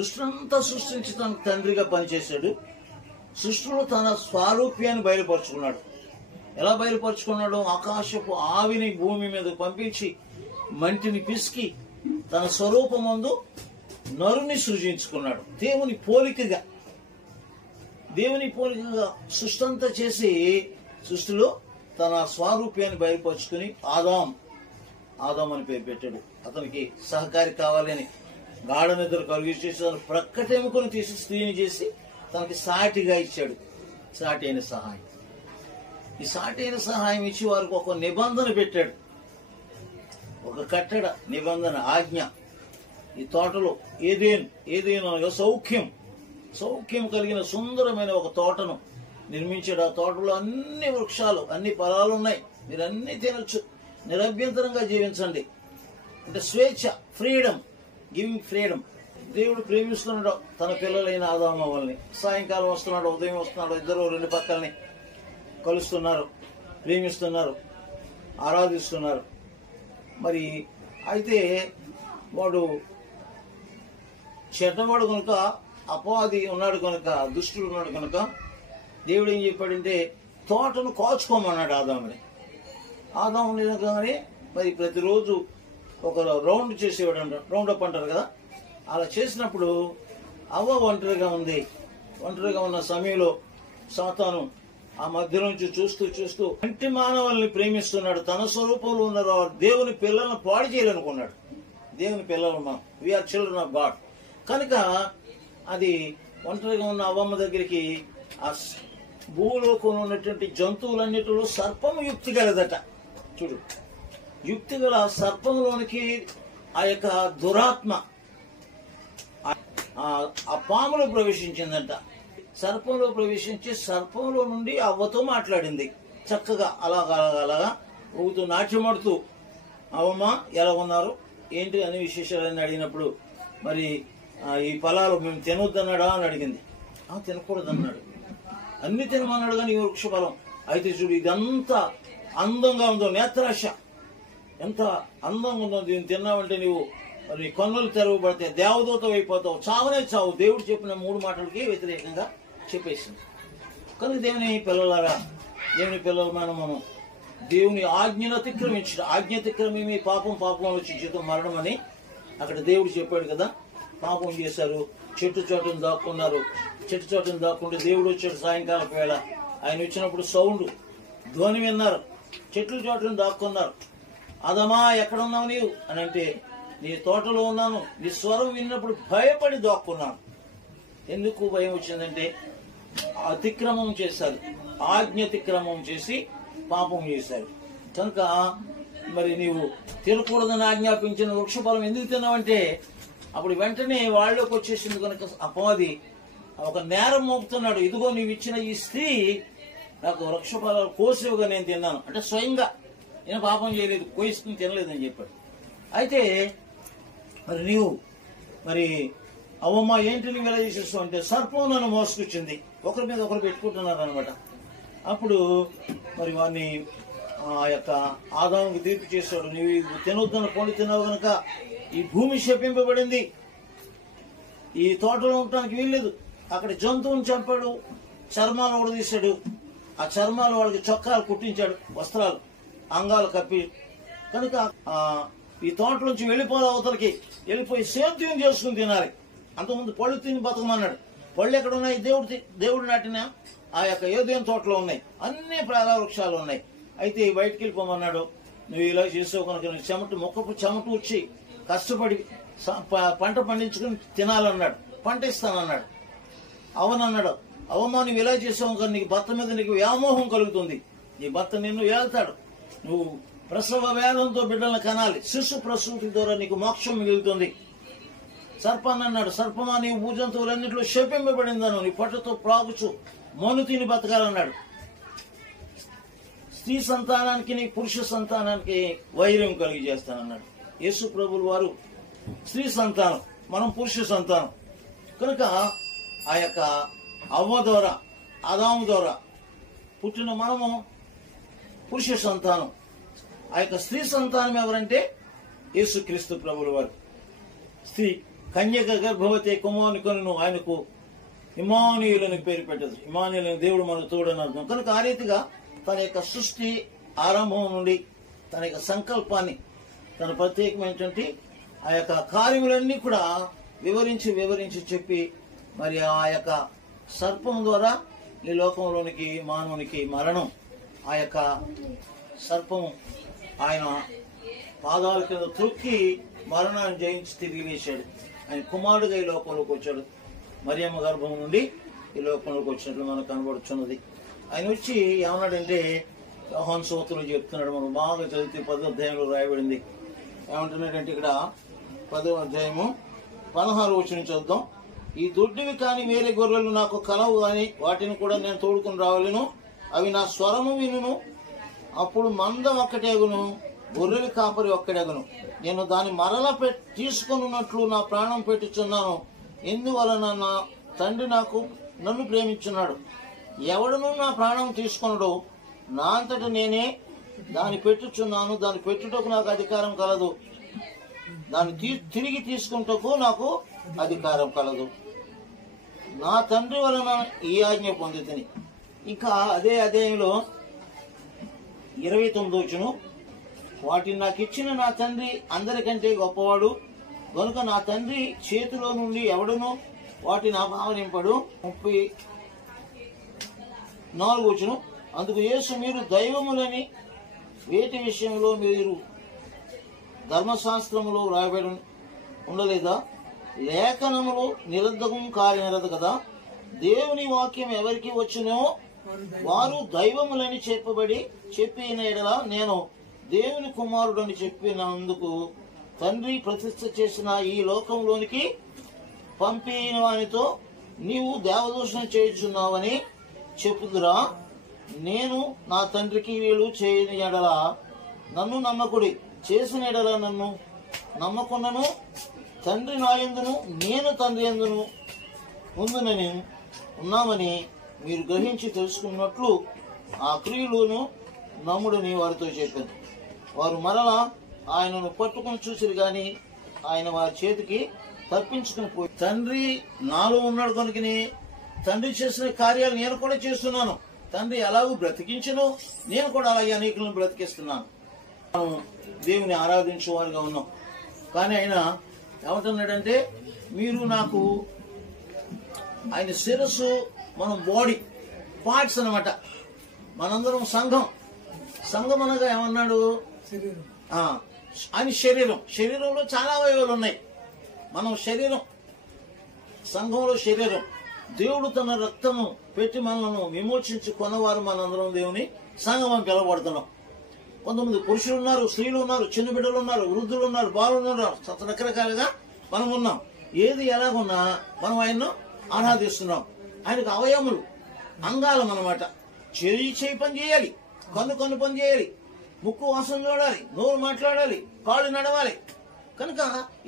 సృష్టినంతా సృష్టించి తన తండ్రిగా పనిచేశాడు. సృష్టిలో తన స్వారూప్యాన్ని బయలుపరుచుకున్నాడు. ఎలా బయలుపరుచుకున్నాడు? ఆకాశపు ఆవిని భూమి మీద పంపించి మంటిని పిసికి తన స్వరూపమందు నరుని సృజించుకున్నాడు. దేవుని పోలికగా సృష్టి అంతా చేసి సృష్టిలో తన స్వారూప్యాన్ని బయలుపరుచుకుని ఆదాం అని పేరు పెట్టాడు. అతనికి సహకారి కావాలని గాఢ నిద్ర కలుగు చేసి తను ప్రక్కటెముకను తీసి స్త్రీని చేసి తనకి సాటిగా ఇచ్చాడు. సాటి అయిన సహాయం. ఈ సాటి అయిన సహాయం ఇచ్చి వారికి ఒక నిబంధన పెట్టాడు. ఒక కట్టడ నిబంధన, ఆజ్ఞ. ఈ తోటలో ఏదేను అనగా సౌఖ్యం కలిగిన సుందరమైన ఒక తోటను నిర్మించాడు. ఆ తోటలో అన్ని వృక్షాలు, అన్ని ఫలాలు ఉన్నాయి. మీరు అన్ని తినొచ్చు, నిరభ్యంతరంగా జీవించండి. అంటే స్వేచ్ఛ, ఫ్రీడమ్, గివింగ్ ఫ్రీడమ్. దేవుడు ప్రేమిస్తున్నాడు తన పిల్లలైన ఆదాము వాళ్ళని. సాయంకాలం వస్తున్నాడు, ఉదయం వస్తున్నాడు, ఇద్దరు రెండు పక్కల్ని కలుస్తున్నారు, ప్రేమిస్తున్నారు, ఆరాధిస్తున్నారు. మరి అయితే వాడు చెడ్డవాడు కనుక, అపవాది ఉన్నాడు కనుక, దుష్టుడు ఉన్నాడు కనుక దేవుడు ఏం చెప్పాడంటే తోటను కాచుకోమన్నాడు ఆదాముని. ఆదాము నిజంగానే మరి ప్రతిరోజు ఒక రౌండ్ చేసేవాడు అంట, రౌండప్ అంటారు కదా. అలా చేసినప్పుడు అవ్వ ఒంటరిగా ఉన్న సమయంలో సాతాను ఆ మధ్య నుంచి చూస్తూ ఇంటి మానవుల్ని ప్రేమిస్తున్నాడు. తన స్వరూపంలో ఉన్న దేవుని పిల్లలను పాడు చేయాలనుకున్నాడు. దేవుని పిల్లలు మనం, వీఆర్ చిల్డ్రన్ ఆఫ్ గాడ్. కనుక అది ఒంటరిగా ఉన్న అవ్వమ్మ దగ్గరికి ఆ భూలోకంలో ఉన్నటువంటి జంతువులన్నిటిలో సర్పము యుక్తి గలదట. చూడు, యుక్తి గల సర్పంలోనికి ఆ యొక్క దురాత్మ ఆ పాములో ప్రవేశించిందంట. సర్పంలో ప్రవేశించి సర్పంలో నుండి అవ్వతో మాట్లాడింది. చక్కగా అలాగా ఊగుతూ నాట్యమాడుతూ, అవ్వమ్మ ఎలా ఉన్నారు, ఏంటి అనే విశేషాలని అడిగినప్పుడు మరి ఈ ఫలాలు మేము తినొద్దన్నాడా అని అడిగింది. తినకూడదన్నాడు. అన్ని తినమన్నాడు కానీ ఈ వృక్ష ఫలం అయితే చూడు ఇదంతా అందంగా ఉందో, నేత్రాశ ఎంత అందంగా ఉందో, దీన్ని తిన్నావంటే నువ్వు నీ కన్నులు తెరవబడతాయి, దేవదూత అయిపోతావు, చావనే చావు. దేవుడు చెప్పిన 3 మాటలకి వ్యతిరేకంగా చెప్పేసింది. కనుక దేవుని పిల్లలు మనం దేవుని ఆజ్ఞను అతిక్రమి పాపం వచ్చి జీతం మరణం అని అక్కడ దేవుడు చెప్పాడు కదా. పాపం చేశారు, చెట్టు చోటును దాక్కుంటే దేవుడు వచ్చాడు సాయంకాలం వేళ. ఆయన వచ్చినప్పుడు ధ్వని విన్నారు, చెట్ల చోటును దాక్కున్నారు. అదమా ఎక్కడ ఉన్నావు నీవు అని అంటే, నీ తోటలో ఉన్నాను. నీ స్వరం విన్నప్పుడు భయపడి దాక్కున్నాను. ఎందుకు భయం వచ్చిందంటే అతిక్రమం చేశారు, అతిక్రమం చేసి పాపం చేశారు. కనుక మరి నీవు తినకూడదని ఆజ్ఞాపించిన వృక్షఫలం ఎందుకు తిన్నావంటే అప్పుడు వెంటనే వాళ్ళలోకి వచ్చేసింది కనుక అపవాది ఒక నేరం మోపుతున్నాడు. ఇదిగో నీవు ఇచ్చిన ఈ స్త్రీ నాకు వృక్షఫలాలు కోసేవుగా నేను తిన్నాను అంటే స్వయంగా నేను పాపం చేయలేదు, కోసుకుని తినలేదని చెప్పాడు. అయితే మరి నీవు అవ్వమ్మ ఏంటి నువ్వు ఎలా చేసేస్తావు అంటే సర్పం నన్ను మోసుకొచ్చింది. ఒకరి మీద ఒకరు పెట్టుకుంటున్నారు అనమాట. అప్పుడు మరి వాడిని ఆ యొక్క ఆదాముకి తీర్పు చేశాడు. నీవు తినొద్దన్న పండు తిన్నావు కనుక ఈ భూమి శపింపబడింది, ఈ తోటలో ఉండటానికి వీల్లేదు. అక్కడ జంతువుని చంపాడు, చర్మాలు ఊడదీశాడు. ఆ చర్మాలు వాళ్ళకి చొక్కాలు కుట్టించాడు, వస్త్రాలు, అంగాలు కప్పి. కనుక ఈ తోటలోంచి అవతలకి వెళ్ళిపోయి సేద్యం చేసుకుని తినాలి. అంతకుముందు పళ్ళు తిని బతకమన్నాడు. పళ్ళు ఎక్కడ ఉన్నాయి? దేవుడు నాటిన ఆ యొక్క ఏదేని తోటలో ఉన్నాయి, అన్ని ఫల వృక్షాలు ఉన్నాయి. అయితే బయటికి వెళ్ళిపోమన్నాడు. నువ్వు ఇలా చేసావు కనుక మొక్కకు చెమట వచ్చి కష్టపడి పంట పండించుకుని తినాలన్నాడు. పంట ఇస్తానన్నాడు. అవనన్నాడు. అవమా నువ్వు ఇలా చేసావు కనుక నీకు భర్త మీద నీకు వ్యామోహం కలుగుతుంది, నీ భర్త నిన్ను ఏళ్తాడు, నువ్వు ప్రసవ వేదంతో బిడ్డలను కనాలి, శిశు ప్రసూతి ద్వారా నీకు మోక్షం మిగులుతుంది. సర్పాన్ని అన్నాడు, సర్పమా నీవు భూజంతువులన్నింటిలో శపింపబడిందను, నీ పొట్టతో ప్రాగుచు మను తిని బతకాలన్నాడు. స్త్రీ సంతానానికి నీ పురుష సంతానానికి వైర్యం కలిగి చేస్తానన్నాడు. యేసు ప్రభులు వారు స్త్రీ సంతానం, మనం పురుష సంతానం. కనుక ఆ యొక్క అవ్వ ద్వారా, ఆదాము ద్వారా పుట్టిన మనము పురుష సంతానం. ఆ యొక్క స్త్రీ సంతానం ఎవరంటే యేసుక్రీస్తు ప్రభులు వారు. స్త్రీ కన్యక గర్భవతి కుమారుని కొనును, ఆయనకు ఇమానుయేలుని పేరు పెట్టదు. ఇమానుయేలు దేవుడు మనకు తోడని అర్థం. కనుక ఆ రీతిగా తన యొక్క సృష్టి ఆరంభం నుండి తన యొక్క సంకల్పాన్ని, తన ప్రత్యేకమైనటువంటి ఆ యొక్క కార్యములన్నీ కూడా వివరించి చెప్పి, మరి ఆ యొక్క సర్పం ద్వారా ఈ లోకంలోనికి మానవునికి మరణం, ఆ యొక్క సర్పం ఆయన పాదాల కింద త్రొక్కి మరణాన్ని జయించి తిరిగి లేచాడు. ఆయన కుమారుడుగా ఈ లోకంలోకి వచ్చాడు. మరియమ్మ గర్భం నుండి ఈ లోకంలోకి వచ్చినట్లు మనకు కనబడుతున్నది. ఆయన వచ్చి ఏమన్నాడంటే, యోహాను సువార్తలో చెప్తున్నాడు. మనం బాగా చదివితే 10వ అధ్యాయంలో రాయబడింది. ఏమంటున్నాడంటే ఇక్కడ 10వ అధ్యాయము 16వ వచనం చదువుతాం. ఈ దొడ్డివి కాని వేరే గొర్రెలు నాకు కలవు గాని వాటిని కూడా నేను తోడుకుని రావాలను. అవి నా స్వరము వినును. అప్పుడు మంద ఒక్కటేగును, గొర్రెల కాపరి ఒక్కడేగును. నేను దాన్ని మరల తీసుకొనున్నట్లు నా ప్రాణం పెట్టుచున్నాను. ఎందువలన నా తండ్రి నన్ను ప్రేమించున్నాడు. ఎవడను నా ప్రాణం తీసుకొనడు. నా అంతట నేనే దాన్ని పెట్టుచున్నాను. దాన్ని పెట్టుటకు నాకు అధికారం కలదు. దాన్ని తిరిగి తీసుకుంటకు నాకు అధికారం కలదు. నా తండ్రి వలన ఈ ఆజ్ఞ పొందితిని. ఇంకా అదే అధ్యాయంలో 29వ వచనం, వాటిని నాకు ఇచ్చిన నా తండ్రి అందరికంటే గొప్పవాడు గనుక నా తండ్రి చేతిలో నుండి ఎవడునో వాటిని అపహరింపడు. 34వ వచనం, అందుకు యేసు మీరు దైవములని వేటి విషయంలో మీరు ధర్మశాస్త్రములో రాయబడి ఉండలేదా? లేఖనములు నిరర్ధకం కాలేనదు కదా. దేవుని వాక్యం ఎవరికి వచ్చినో వారు దైవములని చెప్పిన ఎడల నేను దేవుని కుమారుడని చెప్పినందుకు తండ్రి ప్రతిష్ఠ చేసిన ఈ లోకంలోనికి పంపిన వానితో నీవు దేవదూషణ చేయుచున్నావని చెప్పుదురా? నేను నా తండ్రికి వీళ్ళు చేయని ఎడల నన్ను నమ్మకుడి, చేసిన ఎడల నన్ను నమ్మకున్నను. తండ్రి నాయందును నేను తండ్రి యందును ఉన్నామని మీరు గ్రహించి తెలుసుకున్నట్లు ఆ క్రియలను నమ్ముడని వారితో చెప్పాను. వారు మరలా ఆయనను పట్టుకుని చూసిరు గాని ఆయన వారి చేతికి తప్పించుకుని పోయి, తండ్రి నాలో ఉన్నాడు కనుకని తండ్రి చేసిన కార్యాలు నేను కూడా చేస్తున్నాను. తండ్రి ఎలాగూ బ్రతికించను, నేను కూడా అలాగే అనేకులను బ్రతికిస్తున్నాను. మనం దేవుని ఆరాధించే వారుగా ఉన్నాం. కానీ ఆయన ఏమంటున్నాడంటే, మీరు నాకు, ఆయన శిరస్సు, మనం బాడీ పార్ట్స్ అన్నమాట. మనందరం సంఘం అనగా ఏమన్నాడు? ఆయన శరీరంలో చాలా అవయవాలు ఉన్నాయి. మనం సంఘంలో శరీరం. దేవుడు తన రక్తము పెట్టి మనలను విమోచించి కొన్నవారు మనందరం దేవుని సంఘం అని పిలవబడుతున్నాం. కొంతమంది పురుషులు ఉన్నారు, స్త్రీలు ఉన్నారు, చిన్న బిడ్డలు ఉన్నారు, వృద్ధులు ఉన్నారు, బాలులు ఉన్నారు, రకరకాలుగా మనం ఉన్నాం. ఏది ఎలాగున్నా మనం ఆయన్ను ఆరాధిస్తున్నాం. ఆయనకు అవయములు, అంగాలం అన్నమాట. చేయి పని చేయాలి, కన్ను పని చేయాలి, ముక్కు వాసన చూడాలి, నోరు మాట్లాడాలి, కాళ్ళు నడవాలి. కనుక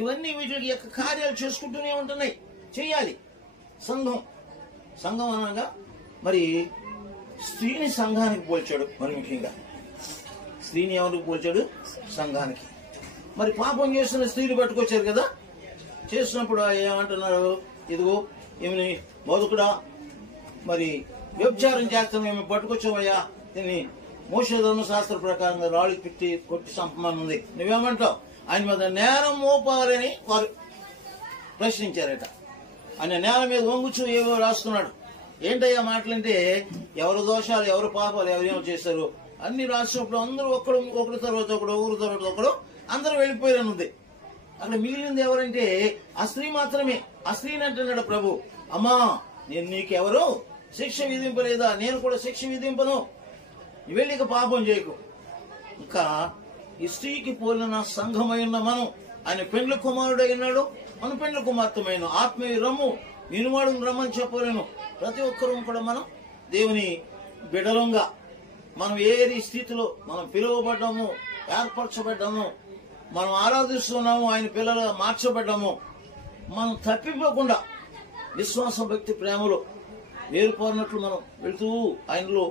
ఇవన్నీ వీటి యొక్క కార్యాలు చేసుకుంటూనే ఉంటున్నాయి, చేయాలి. సంఘం అనగా మరి స్త్రీని సంఘానికి పోల్చాడు. మరి ముఖ్యంగా స్త్రీని ఎవరికి పోల్చాడు? సంఘానికి. మరి పాపం చేస్తున్న స్త్రీలు పట్టుకొచ్చారు కదా. చేసినప్పుడు ఏమంటున్నారు? ఇదిగో ఏమి బోధకుడా, మరి వ్యభిచారం చేస్తాం, మేము పట్టుకొచ్చామయ్యా, దీన్ని మోషే ధర్మశాస్త్ర ప్రకారంగా రాళ్ళు పెట్టి కొట్టి చంపమని ఉంది, నువ్వేమంటావు? ఆయన మీద నేరం మోపాలని వారు ప్రశ్నించారట. ఆయన నేల మీద వంగుచు ఏవో రాసుకున్నాడు. ఏంటయ్యా మాటలంటే, ఎవరు దోషాలు, ఎవరు పాపాలు, ఎవరేమో చేశారు అన్ని రాసినప్పుడు అందరూ ఒకరి తర్వాత ఒకడు అందరూ వెళ్ళిపోయారని ఉంది. అక్కడ మిగిలింది ఎవరంటే ఆ స్త్రీ మాత్రమే. ఆ స్త్రీని అంటున్నాడు ప్రభు, అమ్మా నేను నీకెవరు శిక్ష విధింపలేదా? నేను కూడా శిక్ష విధింపను, వెళ్ళిక పాపం చేయకు. ఇంకా ఈ స్త్రీకి పోలిన సంఘమైన మనం, ఆయన పెండ్ల కుమారుడై ఉన్నాడు, మనం పెండ్ల కుమార్తెమైన ఆత్మీయ రమ్ము వినువాడు రమ్మని చెప్పలేను. ప్రతి ఒక్కరూ కూడా మనం దేవుని బిడలంగా, మనం ఏ స్థితిలో మనం పిలువబడ్డాము, ఏర్పరచబడ్డాము, మనం ఆరాధిస్తున్నాము, ఆయన పిల్లలుగా మార్చబడ్డాము. మనం తప్పిపోకుండా విశ్వాస భక్తి ప్రేమలో వేరుపోరినట్లు మనం వెళుతూ ఆయనలో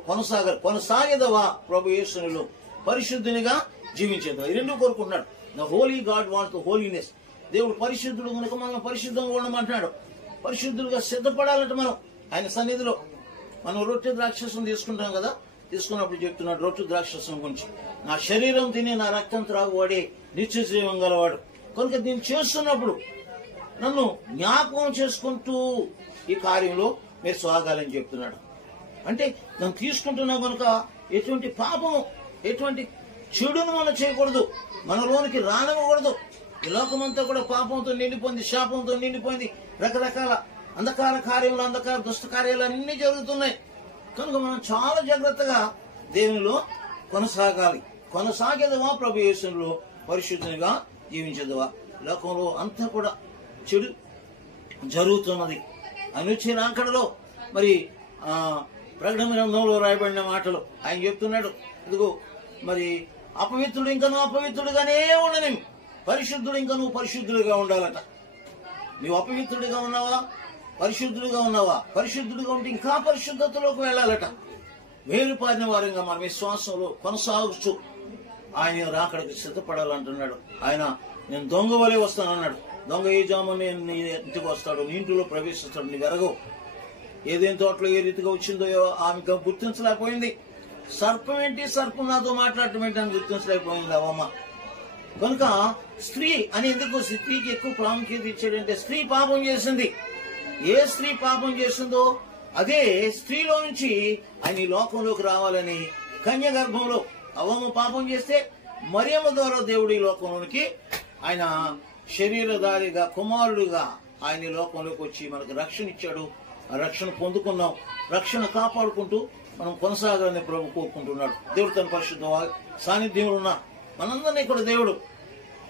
కొనసాగేదవా ప్రభు యేసునిలో పరిశుద్ధినిగా జీవించేదా. ఈ రెండు కోరుకుంటున్నాడు. The Holi God wants the holiness. దేవుడు పరిశుద్ధుడు కనుక మనం పరిశుద్ధంగా ఉండమంటున్నాడు. పరిశుద్ధులుగా సిద్ధపడాలంటే మనం ఆయన సన్నిధిలో మనం రొట్టె ద్రాక్షసం తీసుకుంటాం కదా, తీసుకున్నప్పుడు చెప్తున్నాడు రొట్టె ద్రాక్షసం గురించి, నా శరీరం తిని నా రక్తం త్రాగువాడే నిత్య జీవం గలవాడు. కనుక దీన్ని చేస్తున్నప్పుడు నన్ను జ్ఞాపకం చేసుకుంటూ ఈ కార్యంలో మీరు సాగాలని చెప్తున్నాడు. అంటే నన్ను తీసుకుంటున్నాం కనుక ఎటువంటి పాపము, ఎటువంటి చెడును మనం చేయకూడదు, మనలోనికి రానివ్వకూడదు. ఈ లోకమంతా కూడా పాపంతో నిండిపోయింది, శాపంతో నిండిపోయింది, రకరకాల అంధకార కార్యములు, అంధకార దుష్ట కార్యాలు అన్ని జరుగుతున్నాయి. కనుక మనం చాలా జాగ్రత్తగా దేవునిలో కొనసాగాలి. కొనసాగేదవా ప్రభు యేసులో పరిశుద్ధంగా జీవించదువా. లోకంలో అంతా కూడా చెడు జరుగుతున్నది. అనుచ్ఛే రాకడలో మరి ప్రకటన గ్రంథంలో రాయబడిన మాటలు ఆయన చెప్తున్నాడు, ఇదిగో మరి అపవిత్రుడు ఇంకా నువ్వు అపవిత్రుడుగానే ఉండని, పరిశుద్ధుడు ఇంకా నువ్వు పరిశుద్ధుడిగా ఉండాలట. నువ్వు అపవిత్రుడిగా ఉన్నావా, పరిశుద్ధుడిగా ఉన్నావా? పరిశుద్ధుడిగా ఉంటే ఇంకా పరిశుద్ధతలోకి వెళ్ళాలట. వేరుపారిన వారంగా మన విశ్వాసంలో కొనసాగుతూ ఆయన రాకడికి సిద్ధపడాలంటున్నాడు. ఆయన నేను దొంగ వలె వస్తానన్నాడు. దొంగ ఏ జాము నేను నీ ఇంటికి వస్తాడు, నీ ఇంటిలో ప్రవేశిస్తాడు, నీ వెరగవు. ఏదేం తోటలో ఏ రీతిగా వచ్చిందో ఆమెకు గుర్తించలేకపోయింది. సర్పం ఏంటి, సర్పం నాతో మాట్లాడటం ఏంటి అని గుర్తించలేకపోయింది అవమ్మ. కనుక స్త్రీ అని ఎందుకు స్త్రీకి ఎక్కువ ప్రాముఖ్యత ఇచ్చాడంటే, స్త్రీ పాపం చేసింది. ఏ స్త్రీ పాపం చేసిందో అదే స్త్రీలో నుంచి ఆయన ఈ లోకంలోకి రావాలని కన్య గర్భంలో అవమ్మ పాపం చేస్తే మరియమ్మ ద్వారా దేవుడు ఈ లోకంలోనికి ఆయన శరీరధారిగా కుమారుడుగా ఆయన ఈ లోకంలోకి వచ్చి మనకు రక్షణ ఇచ్చాడు. ఆ రక్షణ పొందుకున్నాం. రక్షణ కాపాడుకుంటూ మనం కొనసాగాలని ప్రభు కోరుకుంటున్నాడు. దేవుడు తన పరిశుద్ధ సాన్నిధ్యంలో ఉన్న మనందరినీ కూడా దేవుడు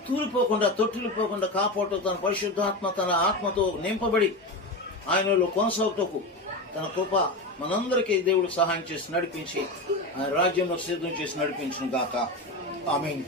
తూలిపోకుండా తొట్టిల్లిపోకుండా కాపాడుతూ తన పరిశుద్ధాత్మ తన ఆత్మతో నింపబడి ఆయనలో కొనసాగుటకు తన కృప మనందరికీ దేవుడు సహాయం చేసి నడిపించి ఆయన రాజ్యంలో సిద్ధం చేసి నడిపించును గాక. ఆమేన్.